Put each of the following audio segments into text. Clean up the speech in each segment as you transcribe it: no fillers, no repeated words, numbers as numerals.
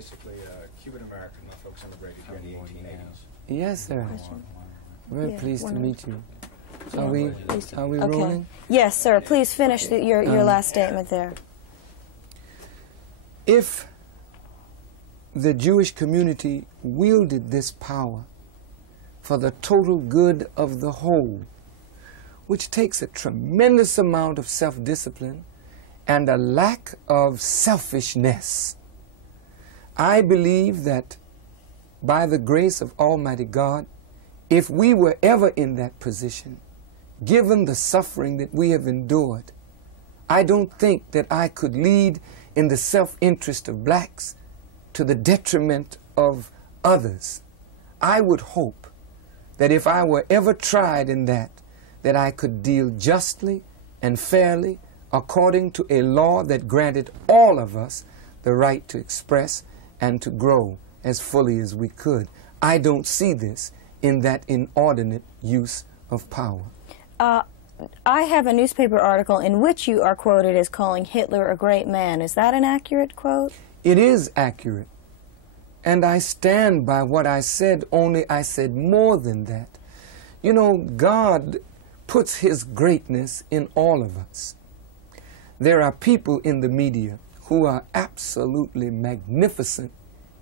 basically Cuban-American. My folks immigrated here in the 1880s. Yes, sir. Very pleased to meet you. Are we okay. rolling? Yes, sir. Please finish your last statement there. If the Jewish community wielded this power for the total good of the whole, which takes a tremendous amount of self-discipline and a lack of selfishness, I believe that by the grace of Almighty God, if we were ever in that position, given the suffering that we have endured, I don't think that I could lead in the self-interest of blacks to the detriment of others. I would hope that if I were ever tried in that I could deal justly and fairly according to a law that granted all of us the right to express and to grow as fully as we could. I don't see this in that inordinate use of power. I have a newspaper article in which you are quoted as calling Hitler a great man. Is that an accurate quote? It is accurate. And I stand by what I said, only I said more than that. You know, God puts His greatness in all of us. There are people in the media who are absolutely magnificent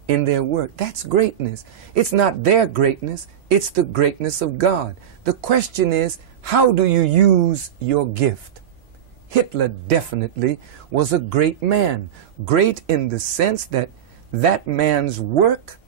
in their work. That's greatness. It's not their greatness, it's the greatness of God. The question is, how do you use your gift? Hitler definitely was a great man. Great in the sense that that man's work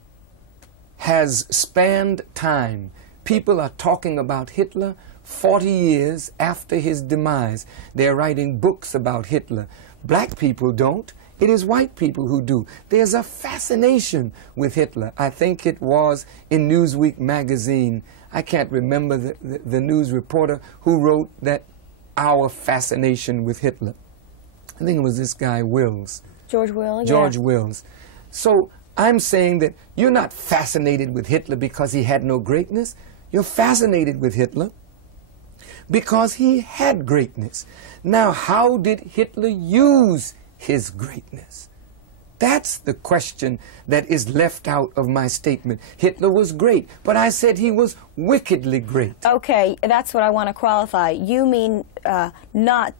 has spanned time. People are talking about Hitler 40 years after his demise. They're writing books about Hitler. Black people don't. It is white people who do. There's a fascination with Hitler. I think it was in Newsweek magazine. I can't remember the news reporter who wrote that our fascination with Hitler. I think it was this guy, Wills. George Will, George yeah. Wills. So I'm saying that you're not fascinated with Hitler because he had no greatness. You're fascinated with Hitler because he had greatness. Now, how did Hitler use his greatness? That's the question that is left out of my statement. Hitler was great, but I said he was wickedly great. Okay, that's what I want to qualify. You mean not,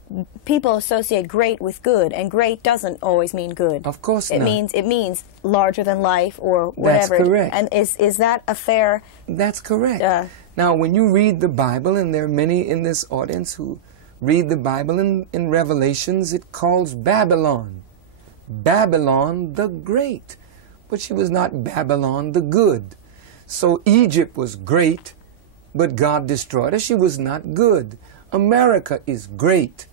people associate great with good, and great doesn't always mean good. Of course not. It means larger than life or whatever. That's correct. And is that a fair... That's correct. Now, when you read the Bible, and there are many in this audience who read the Bible, in Revelations it calls Babylon the Great, but she was not Babylon the Good. So Egypt was great, but God destroyed her. She was not good. America is great.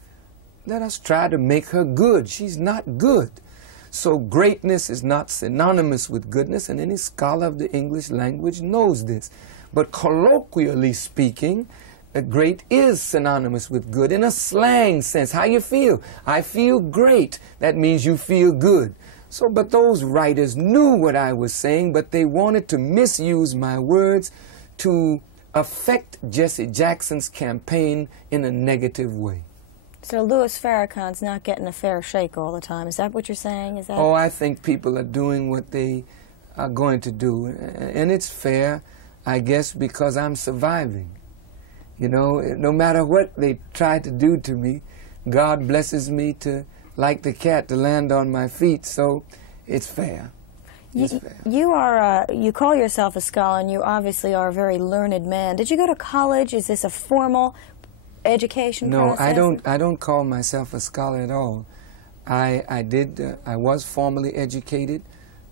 Let us try to make her good. She's not good. So greatness is not synonymous with goodness, and any scholar of the English language knows this. But colloquially speaking, great is synonymous with good in a slang sense. How you feel? I feel great. That means you feel good. So, but those writers knew what I was saying, but they wanted to misuse my words to affect Jesse Jackson's campaign in a negative way. So Louis Farrakhan's not getting a fair shake all the time. Is that what you're saying? Is that... Oh, I think people are doing what they are going to do. And it's fair, I guess, because I'm surviving. You know, no matter what they try to do to me, God blesses me to, like the cat, to land on my feet, so it's fair. It's fair. You call yourself a scholar, and you obviously are a very learned man. Did you go to college? Is this a formal education process? No, I don't call myself a scholar at all. I was formally educated.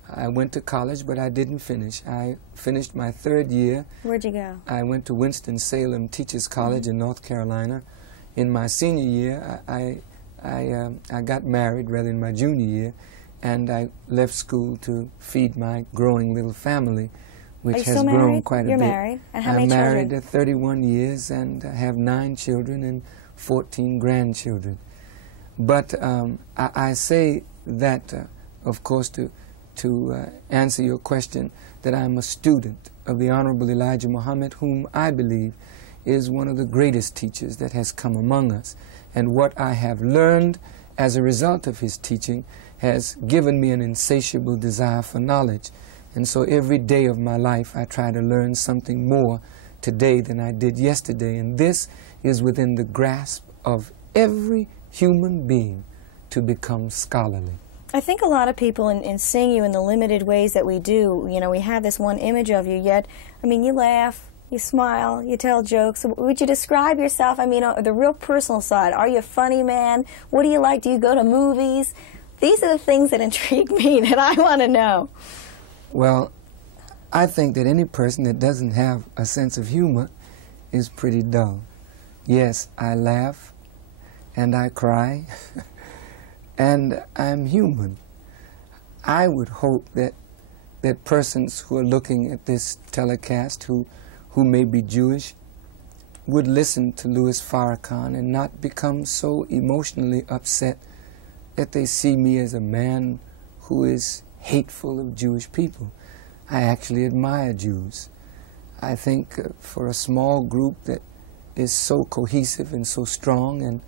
I went to college, but I didn't finish. I finished my 3rd year. Where'd you go? I went to Winston-Salem Teachers College in North Carolina. In my senior year, I got married, rather, in my junior year, and I left school to feed my growing little family, which has grown quite a bit. You're married? And how many children? I'm married 31 years and have 9 children and 14 grandchildren. But I say that, of course, to answer your question, that I'm a student of the Honorable Elijah Muhammad, whom I believe is one of the greatest teachers that has come among us. And what I have learned as a result of his teaching has given me an insatiable desire for knowledge. And so every day of my life I try to learn something more today than I did yesterday. And this is within the grasp of every human being, to become scholarly. I think a lot of people, in seeing you in the limited ways that we do, you know, we have this one image of you, yet, I mean, you laugh, you smile, you tell jokes. Would you describe yourself, I mean, the real personal side? Are you a funny man? What do you like? Do you go to movies? These are the things that intrigue me, that I want to know. Well, I think that any person that doesn't have a sense of humor is pretty dull. Yes, I laugh and I cry and I'm human. I would hope that persons who are looking at this telecast who may be Jewish would listen to Louis Farrakhan and not become so emotionally upset that they see me as a man who is hateful of Jewish people. I actually admire Jews. I think for a small group that is so cohesive and so strong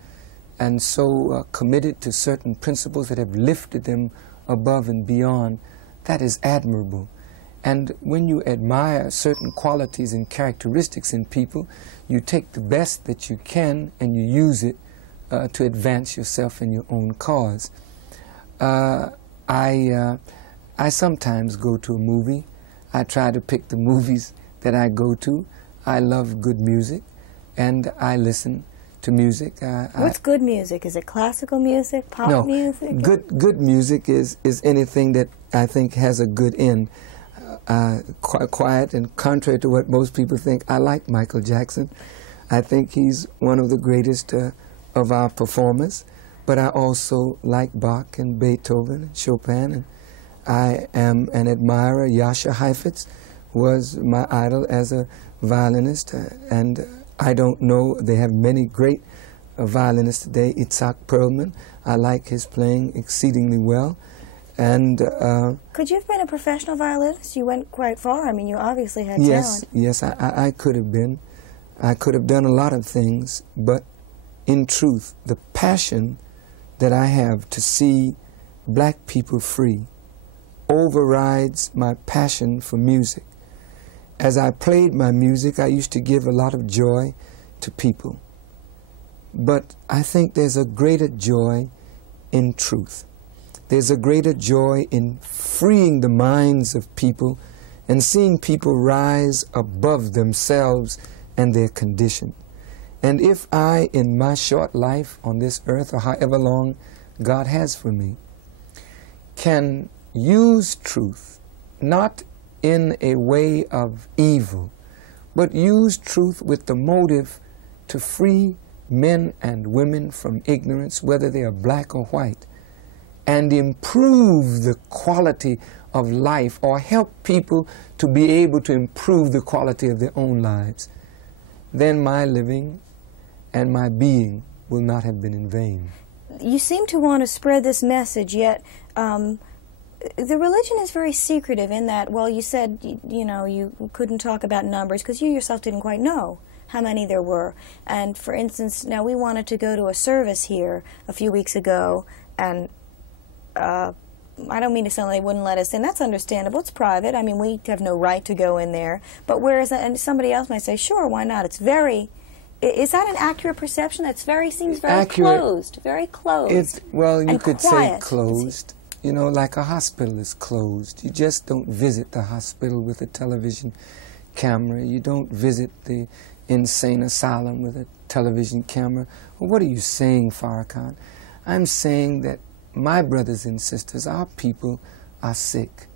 and so committed to certain principles that have lifted them above and beyond, that is admirable. And when you admire certain qualities and characteristics in people, you take the best that you can and you use it to advance yourself in your own cause. I sometimes go to a movie. I try to pick the movies that I go to. I love good music, and I listen to music. What's good music? Is it classical music, pop music? Good music is anything that I think has a good end. Quiet and contrary to what most people think, I like Michael Jackson. I think he's one of the greatest of our performers. But I also like Bach and Beethoven and Chopin, and I am an admirer. Jascha Heifetz was my idol as a violinist, and I don't know, they have many great violinists today. Itzhak Perlman, I like his playing exceedingly well. And could you have been a professional violinist? You went quite far. I mean, you obviously had talent. Yes, I could have been. I could have done a lot of things, but in truth, the passion that I have to see black people free overrides my passion for music. As I played my music, I used to give a lot of joy to people. But I think there's a greater joy in truth. There's a greater joy in freeing the minds of people and seeing people rise above themselves and their condition. And if I, in my short life on this earth, or however long God has for me, can use truth, not in a way of evil, but use truth with the motive to free men and women from ignorance, whether they are black or white, and improve the quality of life, or help people to be able to improve the quality of their own lives, then my living and my being will not have been in vain. You seem to want to spread this message, yet the religion is very secretive in that, well, you said, you know, you couldn't talk about numbers because you yourself didn't quite know how many there were. And for instance, now we wanted to go to a service here a few weeks ago, and I don't mean to sound like they wouldn't let us in. That's understandable. It's private. I mean, we have no right to go in there. But whereas, and somebody else might say, sure, why not? It's very, is that an accurate perception? That seems very accurate. Closed, very closed. Well, you could say closed. You know, like a hospital is closed. You just don't visit the hospital with a television camera. You don't visit the insane asylum with a television camera. Well, what are you saying, Farrakhan? I'm saying that my brothers and sisters, our people, are sick.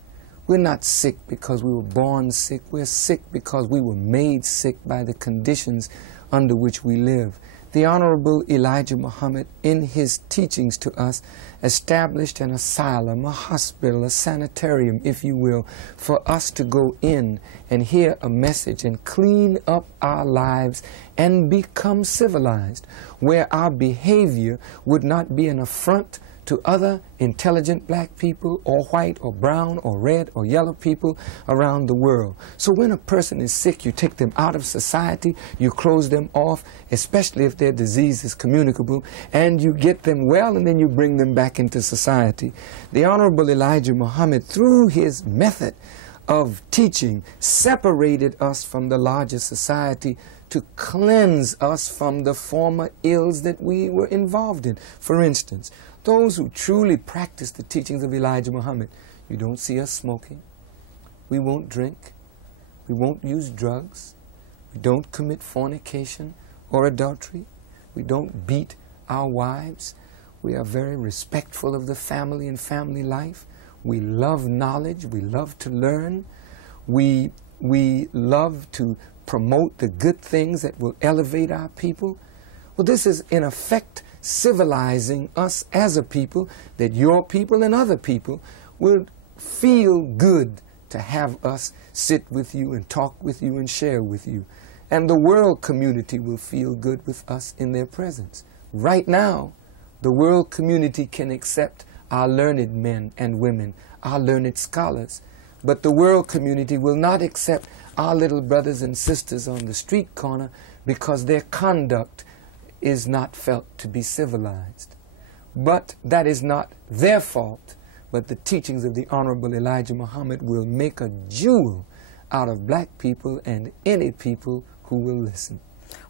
We're not sick because we were born sick. We're sick because we were made sick by the conditions under which we live. The Honorable Elijah Muhammad, in his teachings to us, established an asylum, a hospital, a sanitarium, if you will, for us to go in and hear a message and clean up our lives and become civilized, where our behavior would not be an affront to other intelligent black people, or white, or brown, or red, or yellow people around the world. So when a person is sick, you take them out of society, you close them off, especially if their disease is communicable, and you get them well, and then you bring them back into society. The Honorable Elijah Muhammad, through his method of teaching, separated us from the larger society to cleanse us from the former ills that we were involved in. For instance, those who truly practice the teachings of Elijah Muhammad, you don't see us smoking, we won't drink, we won't use drugs, we don't commit fornication or adultery, we don't beat our wives, we are very respectful of the family and family life, we love knowledge, we love to learn, we love to promote the good things that will elevate our people. Well, this is in effect civilizing us as a people, that your people and other people will feel good to have us sit with you and talk with you and share with you. And the world community will feel good with us in their presence. Right now, the world community can accept our learned men and women, our learned scholars, but the world community will not accept our little brothers and sisters on the street corner because their conduct is not felt to be civilized. But that is not their fault, but the teachings of the Honorable Elijah Muhammad will make a jewel out of black people and any people who will listen.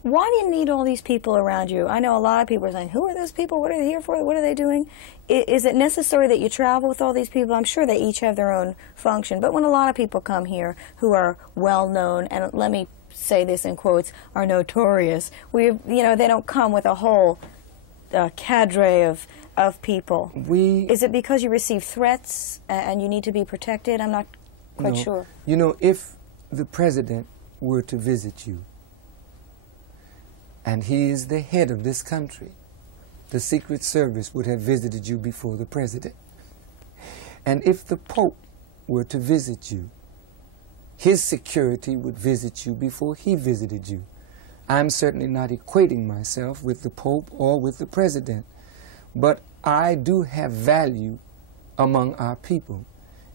Why do you need all these people around you? I know a lot of people are saying, who are those people? What are they here for? What are they doing? Is it necessary that you travel with all these people? I'm sure they each have their own function. But when a lot of people come here who are well-known, and let me say this in quotes, are notorious, they don't come with a whole cadre of people. Is it because you receive threats and you need to be protected? I'm not quite sure. You know, if the president were to visit you, and he is the head of this country, the Secret Service would have visited you before the president. And if the Pope were to visit you, his security would visit you before he visited you. I'm certainly not equating myself with the Pope or with the president, but I do have value among our people.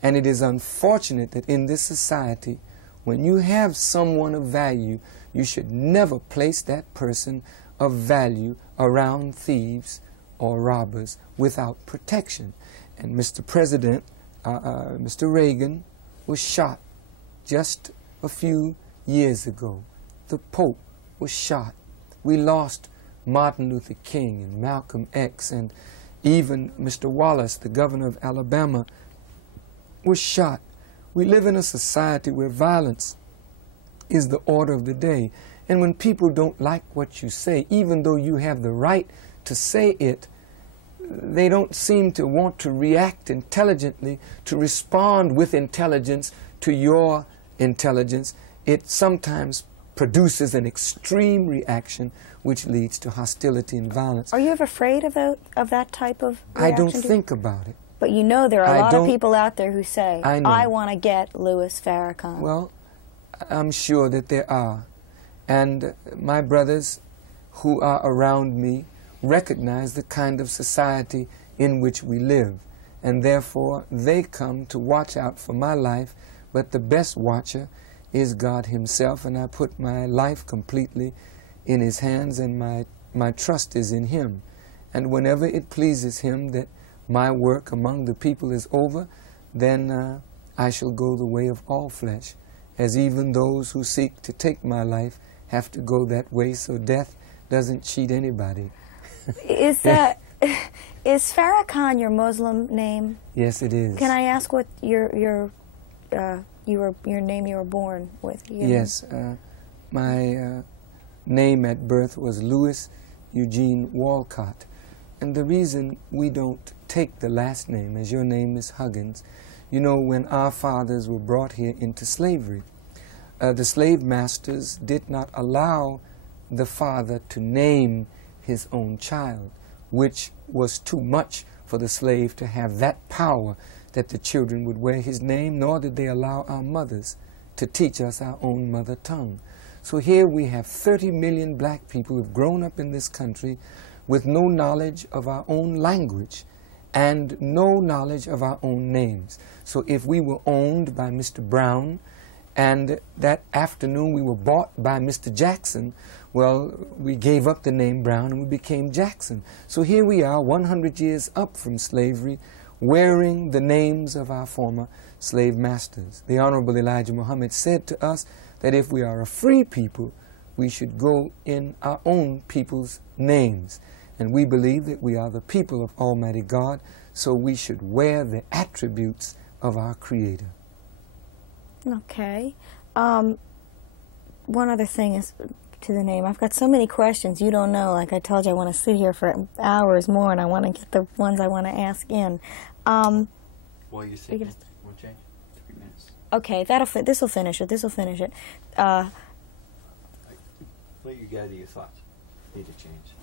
And it is unfortunate that in this society, when you have someone of value, you should never place that person of value around thieves or robbers without protection. And Mr. President, Mr. Reagan, was shot just a few years ago. The Pope was shot. We lost Martin Luther King and Malcolm X, and even Mr. Wallace, the governor of Alabama, was shot. We live in a society where violence is the order of the day. And when people don't like what you say, even though you have the right to say it, they don't seem to want to react intelligently, to respond with intelligence to your intelligence. It sometimes produces an extreme reaction which leads to hostility and violence. Are you ever afraid of that type of reaction? I don't think about it. But you know there are a lot of people out there who say, I want to get Louis Farrakhan. Well, I'm sure that there are. And my brothers who are around me recognize the kind of society in which we live. And therefore, they come to watch out for my life. But the best watcher is God himself. And I put my life completely in his hands, and my trust is in him. And whenever it pleases him that my work among the people is over, then I shall go the way of all flesh, as even those who seek to take my life have to go that way, so death doesn't cheat anybody. Is Farrakhan your Muslim name? Yes, it is. Can I ask what your name you were born with? Yes, my name at birth was Louis Eugene Walcott. And the reason we don't take the last name, as your name is Huggins, you know, when our fathers were brought here into slavery, the slave masters did not allow the father to name his own child, which was too much for the slave to have that power that the children would wear his name, nor did they allow our mothers to teach us our own mother tongue. So here we have 30 million black people who've grown up in this country with no knowledge of our own language. and no knowledge of our own names. So if we were owned by Mr. Brown, and that afternoon we were bought by Mr. Jackson, well, we gave up the name Brown and we became Jackson. So here we are, 100 years up from slavery, wearing the names of our former slave masters. The Honorable Elijah Muhammad said to us that if we are a free people, we should go in our own people's names. And we believe that we are the people of Almighty God, so we should wear the attributes of our Creator. Okay. One other thing is to the name. I've got so many questions. You don't know. Like I told you, I want to sit here for hours more, and I want to get the ones I want to ask in. Well, you said we'll change 3 minutes. Okay, this will finish it. This will finish it. Well, you gather your thoughts. Need to change.